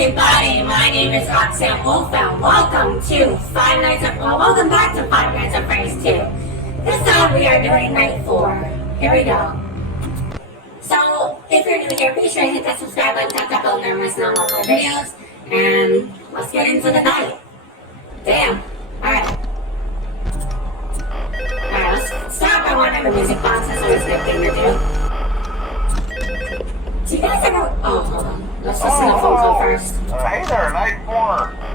everybody, my name is Roxanne and welcome to welcome back to Five Nights at Freddy's 2. This time we are doing night 4. Here we go. So, if you're new here, be sure to hit that subscribe button, tap that bell, never miss none of my videos, and let's get into the night. Damn. Alright, let's start by one of the music boxes, so it's a good thing to do. Do you guys ever... Oh, hold on. Let's listen to the phone call first. Hey there, night 4.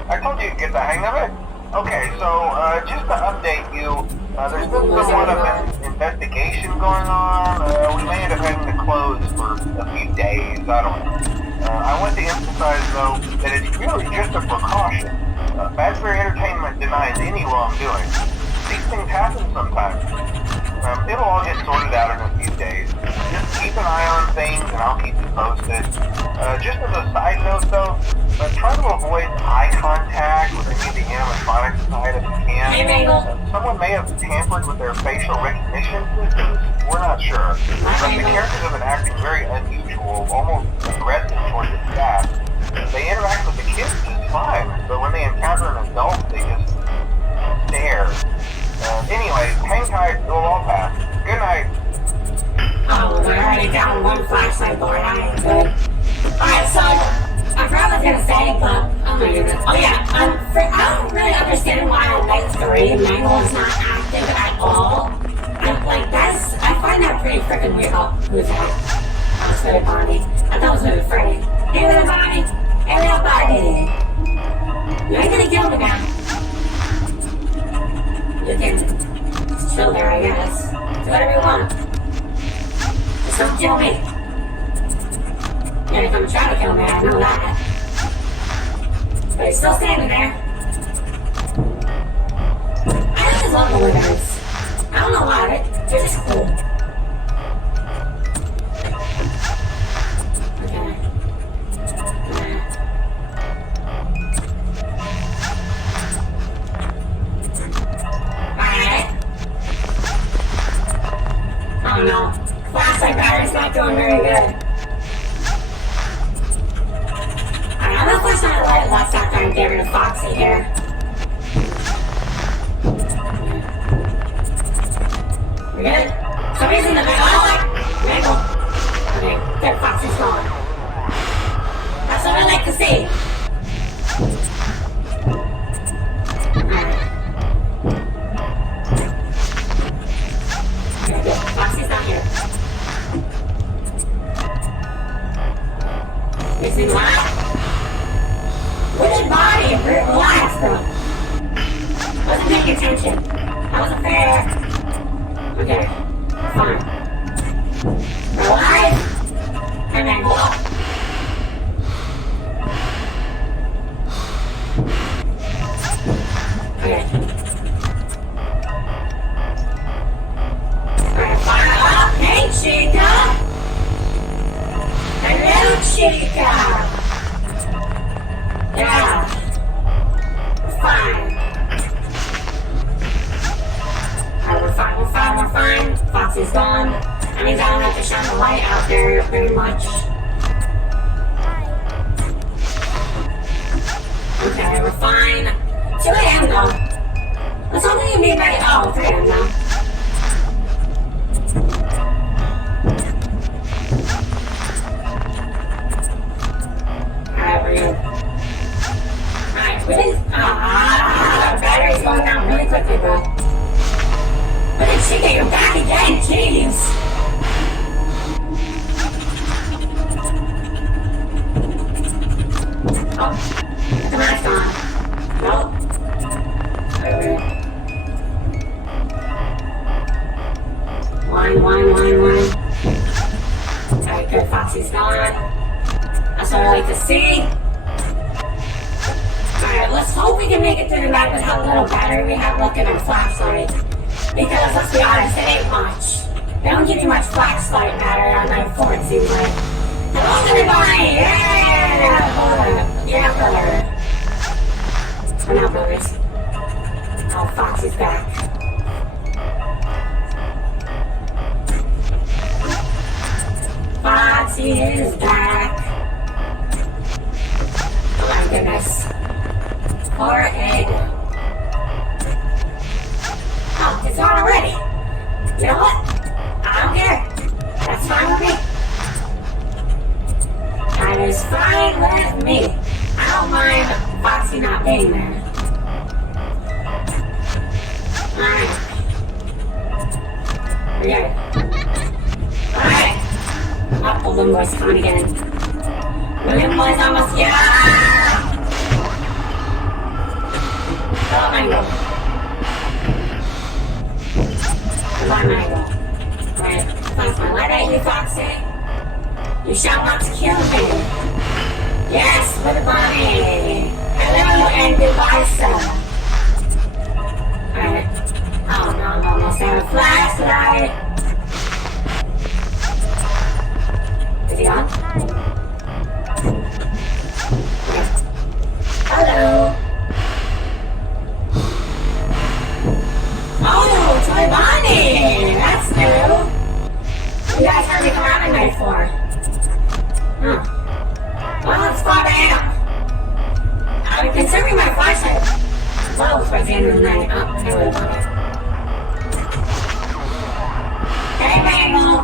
I told you to get the hang of it. Okay, so just to update you, there's been somewhat of an investigation going on. We may end up having to close for a few days. I don't know. I want to emphasize, though, that it's really just a precaution. Fazbear Entertainment denies any wrongdoing. These things happen sometimes. It'll all get sorted out in a few days. Just keep an eye on things and I'll keep you posted. Just as a side note though, try to avoid eye contact with any of the animatronic side if you can. Someone may have tampered with their facial recognition systems. We're not sure. But the characters have been acting very unusual, almost aggressive towards the staff. They interact with the kids just fine, but when they encounter an adult, they just stare. Anyway, hang tight, it'll all pass. Good night. Oh, I already got one flashlight board, I ain't good. Alright, so, I forgot what I was gonna say, but, oh my goodness. Oh yeah, I don't really understand why on night 3, Mangle is not active at all. I find that pretty freaking weird. Oh, who's that? Oh, it's Freddy Bonnie. I thought it was maybe Freddy. Hey little Bonnie! Hey little Bonnie! You ain't gonna kill me now. You can just chill there, I guess. Do whatever you want. Just don't kill me. Yeah, you're gonna try to kill me, I know that. But he's still standing there. I just love the withers. I don't know why, they're just cool. Oh no, flashlight battery's not doing very good. Alright, I'm gonna push my light left after I'm getting rid of Foxy here. We good? Somebody's in the middle. Middle. Okay, good, Foxy's gone. That's what I like to see. Missing what? Withered body, relax, bro. Wasn't paying attention. That wasn't fair. Okay, fine. We're alive. And then go. Okay. Alright, fire up. Hey, Chica! Hello, Chica! Yeah. Fine. Alright, we're fine. Foxy's gone. That means I don't have to shine the light out there very much. Okay, we're fine. 2 a.m. though. Let's hope we can be ready. Oh, 3 a.m. now. Battery's going down really quickly, bro. But then Chica, you're back again, jeez! Oh, get the mask on. Nope. Wine. Alright, good, Foxy's gone. That's what I like to see. Alright, let's hope we can make it through the night with how little battery we have left in our flashlight. Because, let's be honest, it ain't much. They don't give you much flashlight battery on night 4, it seems like. Hello, everybody! Yeah, brother. Or not brothers. Oh, Foxy's back. Foxy is back. is fine with me. I don't mind Foxy not being there. Alright. We got it. Alright. Oh, the Balloon Boy's coming again. Balloon Boy's almost here. Oh, Mango. Goodbye, Mango. Right. That's my letter, you Foxy. You shall not kill me. Yes, with a bunny. Hello and goodbye, sir. Alright. Oh no, I'm almost out of flashlight. Is he on? Okay. Hello. Oh, Toy Bonnie! That's new. You guys heard me come out at night for? Huh. Well, it's 5 a.m. I'm considering my flashlight. Well, towards the end of the night. Oh, okay, wait a minute. Hey, Mangle!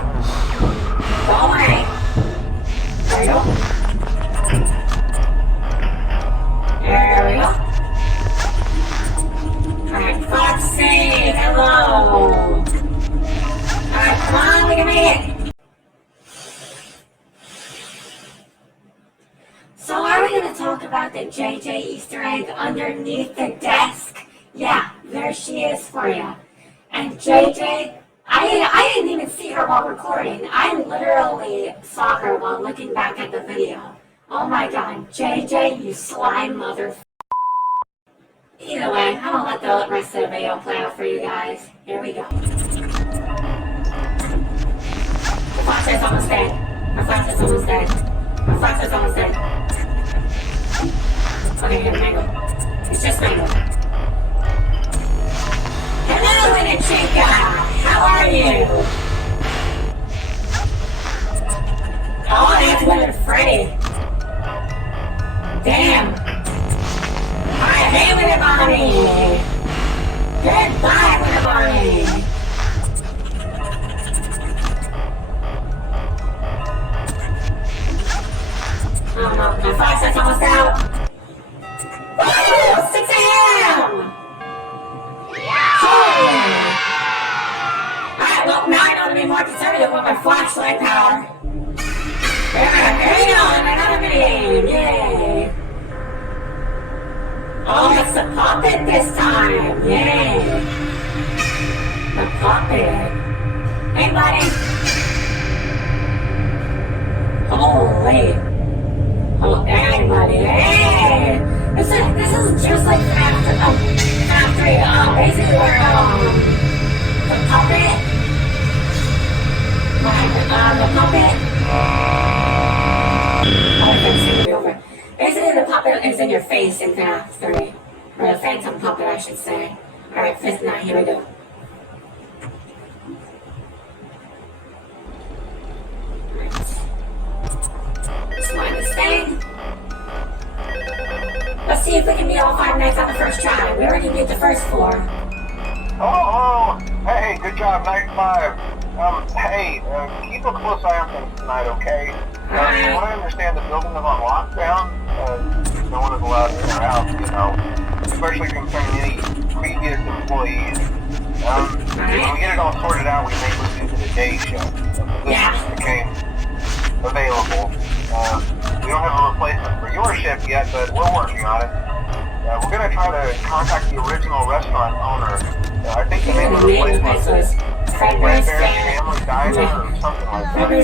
Go away. There we go. There we go. Alright, Foxy, hello! Alright, come on, we can make it! So are we going to talk about the JJ Easter egg underneath the desk? Yeah, there she is for you. And JJ, I didn't even see her while recording. I literally saw her while looking back at the video. Oh my god, JJ, you slime mother. Either way, I'm going to let the rest of the video play out for you guys. Here we go. The flashlight's almost dead. Our flashlight's almost dead. Our flashlight's almost dead. Okay, here, Mango. It's just Mango. Hello, little chica! How are you? Oh, that's little Freddy. Damn. Alright, hey, little Bonnie. Goodbye, little Bonnie. Oh no, my flashlight's almost out. Woo! 6 a.m. Alright, well, now I know to be more conservative with my flashlight power. There we go, another video. Yay! Oh, it's the puppet this time. Yay! The puppet. Hey, buddy. Holy. Oh, hey, buddy. Hey! This is just like FNAF 3. Basically where, the puppet. The puppet. Basically, the puppet is in your face in FNAF 3. Or the phantom puppet, I should say. Alright, fifth night, here we go. Let's wind this thing. Let's see if we can beat all 5 nights on the first try. We already beat the first 4. Oh, hey, good job, night 5. Hey, keep a close eye on things tonight, okay? From what I understand, the building is on lockdown. No one is allowed in or out, you know, especially concerning any previous employees. When we get it all sorted out, we may move into the day shift. This just became available. We don't have a replacement for your shift yet, but we're working on it. We're going to try to contact the original restaurant owner. I think the name of the replacement is Freddy's Family Diner or something like that. Over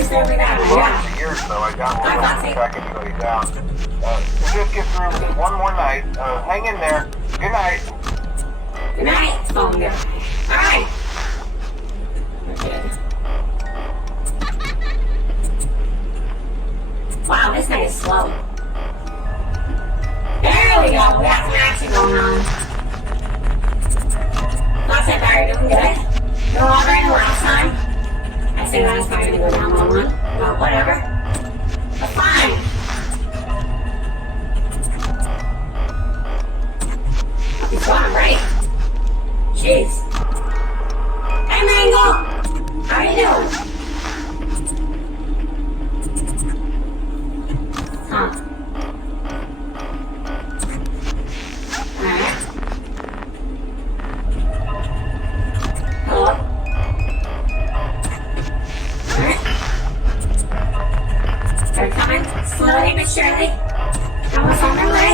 the years, though, I doubt we'll be able to track anybody down. We'll just get through one more night. Hang in there. Good night. Good night, phone guy. Alright. Okay. Wow, this night is slow. There we go. We got some action going on. Last time Barry doing good. No longer in the last time. I say that is probably going to go down 1-1. Well, whatever. But fine. He's going right. Jeez. Hey, Mango! How you doing? Huh. slowly but surely. Almost on my way.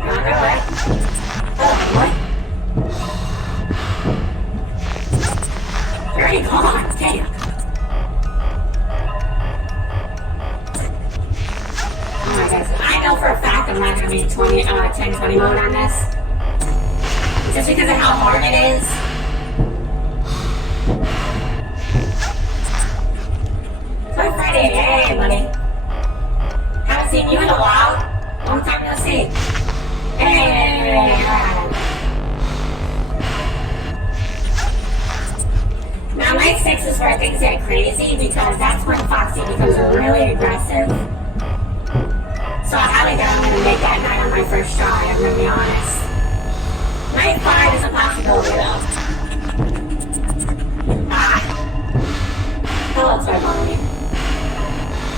On my way. Oh, what? You're already gone. Damn. Oh my goodness. I know for a fact I'm not going to be 10-20 mode on this. Just because of how hard it is. So Freddy, hey buddy. Haven't seen you in a while. Long time no see. Hey. Now night 6 is where things get crazy because that's when Foxy becomes really aggressive. So I highly doubt I'm going to make that night on my first try, I'm going to be honest. Night 5 is a possibility though. Hello, sorry, mommy.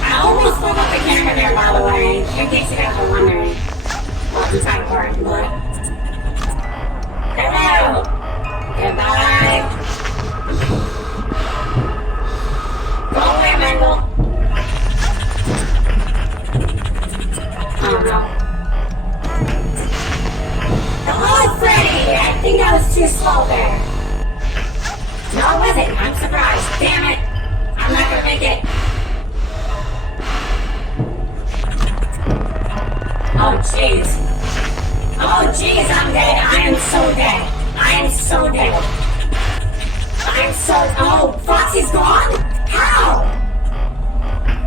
I almost pulled up the camera there, by the way, in case you guys were wondering. Well, it's kind of important, but... Hello! Goodbye! Go away, Mendel! Oh no. Hello, Freddy! I think I was too slow there. No, it wasn't. I'm surprised. Damn it! I'm not gonna make it. Oh, jeez. Oh, jeez, I'm dead. I am so dead. I am so dead. I'm so... Oh, Foxy's gone? How?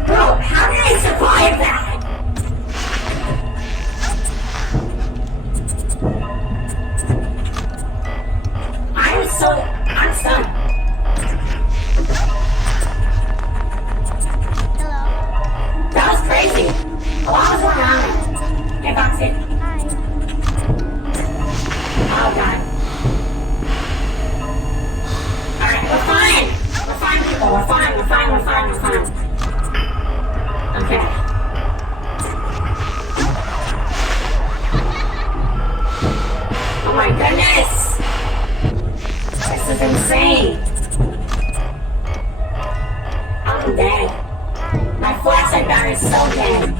Bro, how did I survive that? I'm stunned. Hello. That was crazy. A lot was going on. Hey, Foxy. Hi. Oh, God. Alright, we're fine. We're fine, people. We're fine. Okay. Oh, my goodness. This is insane. I'm dead. My flashlight battery is so dead.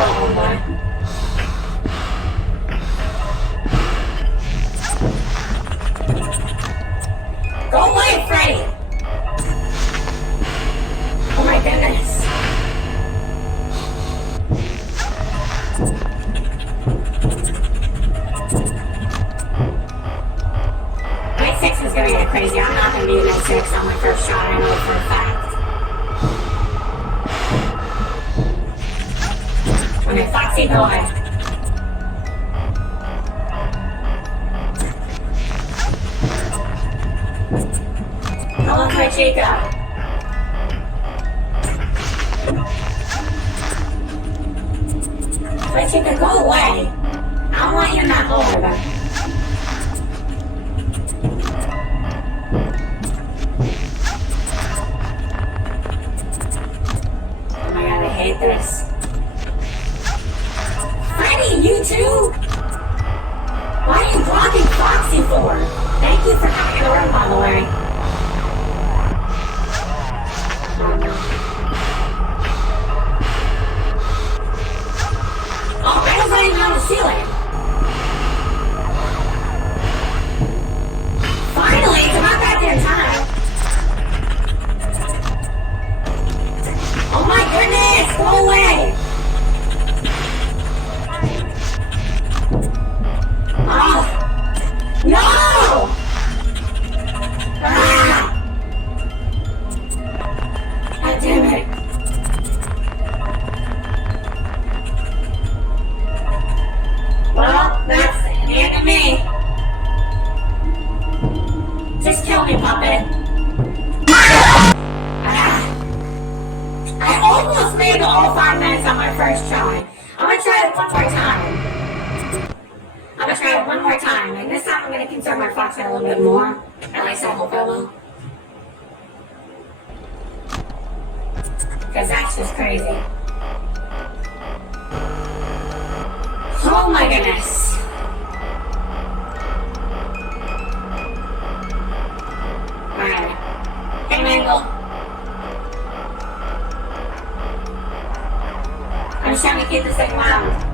Oh boy. Go away, Freddy! Oh my goodness. Night 6 is gonna get crazy. I'm not gonna be in Night 6 on my first shot, I know for a fact. Okay, Foxy, go away. Hello, my Chica. My Chica, go away. I don't want you in that hole ever. Oh my god, I hate this. Freddy, you too? Why are you blocking Foxy for? Thank you for coming in the room, by the way. Oh no. Oh, I was laying on the ceiling. Finally, it's about that damn time. Oh my goodness, go away. Oh, no! Ah! God damn it. Well, that's the end of me. Just kill me, puppet. Ah. I almost made it all 5 minutes on my first try. I'm gonna try it one more time. And this time I'm gonna conserve my fox a little bit more. At least I hope I will. Because that's just crazy. Oh my goodness. Alright. Hey, man, angle. I'm just trying to keep this thing loud.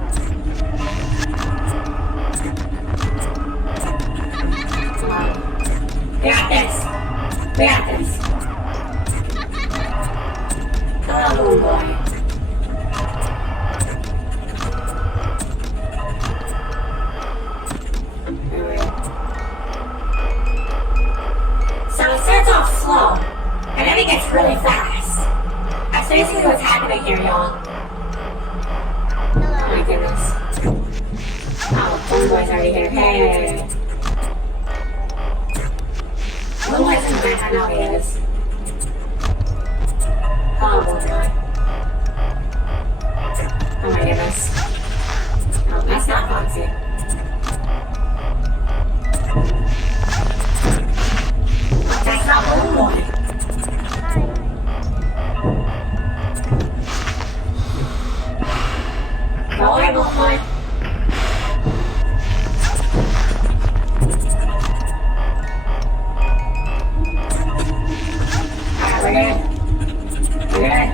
Come on. We got this. We got this. Come on, little boy. There we go. So it starts off slow, and then it gets really fast. That's basically what's happening here, y'all. Oh my goodness. Oh, Little Boy's already here. Hey. Little Boy's in the back, I know he is. Oh boy. Oh my goodness. Oh, that's not Foxy. That's not Little Boy. Go away, Little Boy. Alright, we're good. We're good.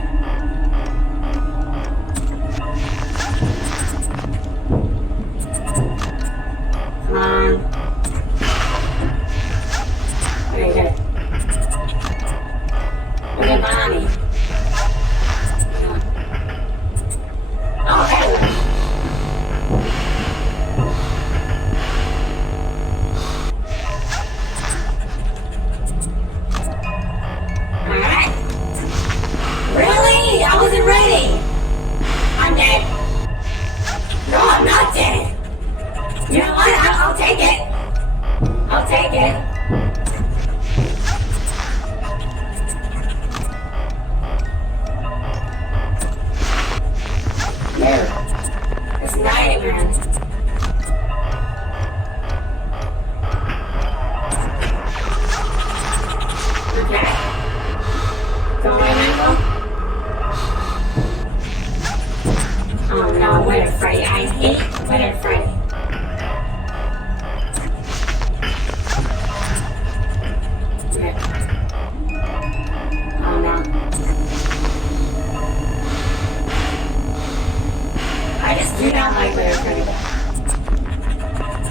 Come on. Very good. We're good, Bonnie. Oh, hey. Alright. Really? I wasn't ready. I'm dead. No, I'm not dead. You know what? I'll take it. I'll take it. Dude, this night, man. Okay. Go away, Michael. Oh no, Winter Freddy. I hate Winter Freddy. Okay. Oh no. I just do not like Winter Freddy.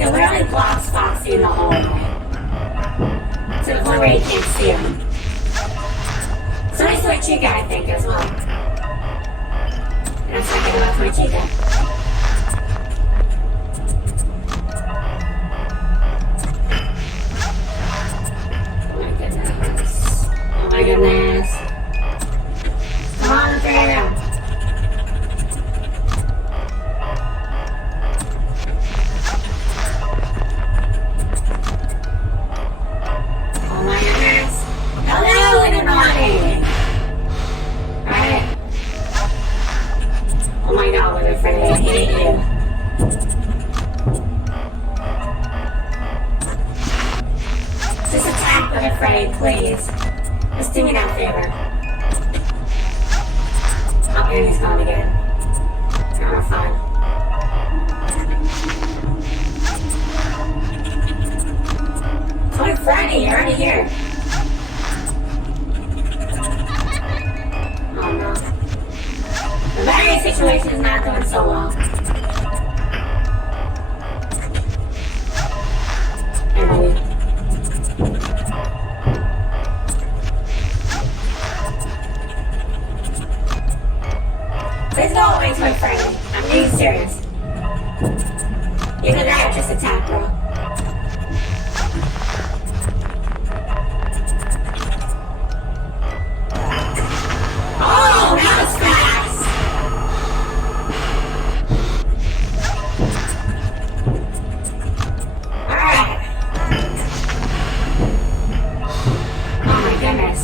It literally blocks Foxy in the hallway. To the point where you can't see him. So nice to Chica, I think, as well. And I'm talking about my Chica. Oh my goodness. Oh my goodness. Come on, Fredo. Oh my goodness. Hello, little naughty. Alright. Oh my god, what a Freddy, I hate you. Just attack with a Freddy, please. Just do me that favor. Oh, and he's gone again. Oh, fine. Come on, Freddy, you're already here. Oh no. The battery situation is not doing so well. Hey, buddy. Please go away, my friend. I'm being serious. Either that or just attack, bro. Oh, that was fast! Alright. Oh my goodness.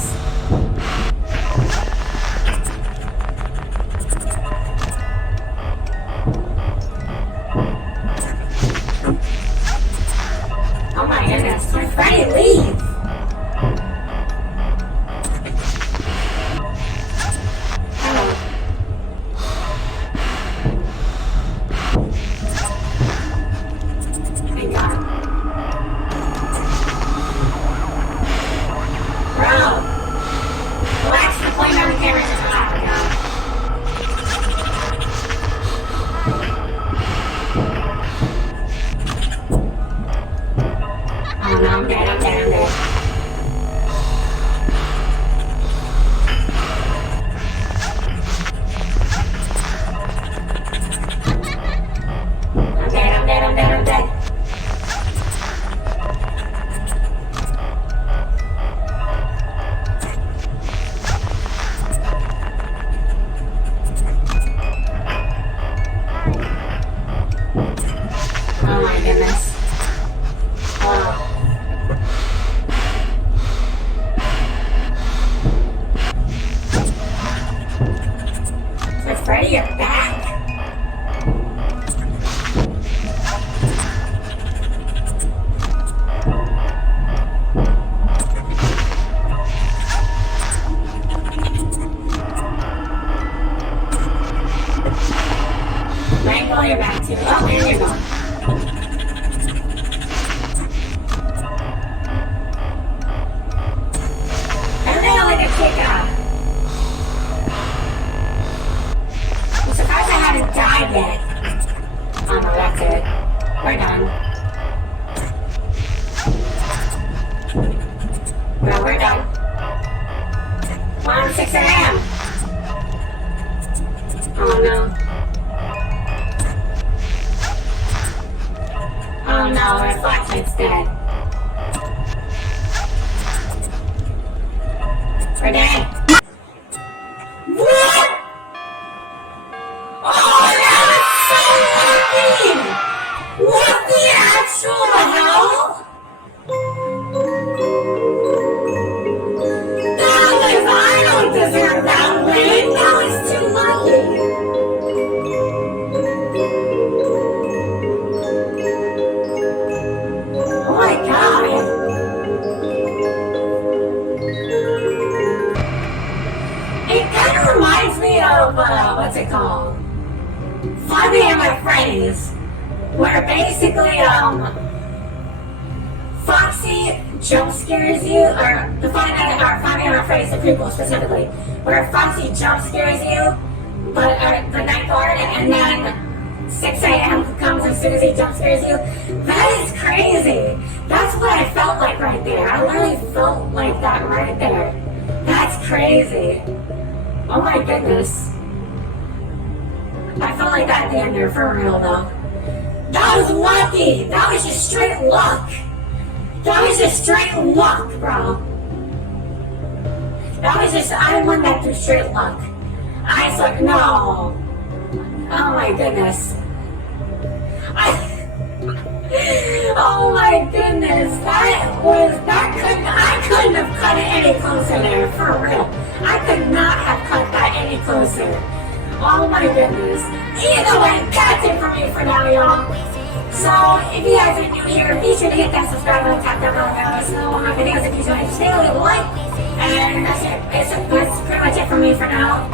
Freddy, you're back? Rainbow, you're back too. Oh, there you go. I'm surprised I haven't died yet. Oh no, that's it. We're done. Well, we're done. 6 a.m. Oh no. Oh no, our flashlight's dead. We're dead. What? Oh, that was so lucky! What the actual hell? That was, I don't deserve that win. That was too lucky. Oh my god. It kind of reminds me of, what's it called? 5 a.m. at Freddy's, where basically, Foxy jump scares you, or the 5 a.m. at Freddy's, the prequel specifically, where Foxy jump scares you, but, the night guard, and then 6 a.m. comes as soon as he jump scares you. That is crazy. That's what I felt like right there. I literally felt like that right there. That's crazy. Oh my goodness. I felt like that at the end there, for real though. That was lucky! That was just straight luck! That was just straight luck, bro. That was just, I won that through straight luck. I was like, no. Oh my goodness. Oh my goodness. I couldn't have cut it any closer there, for real. I could not have cut that any closer. Oh my goodness. Either way, that's it for me for now, y'all. So, if you guys are new here, be sure to hit that subscribe button, tap that bell, and let us know my videos if you enjoy. Stay a little like, and that's it. That's pretty much it for me for now.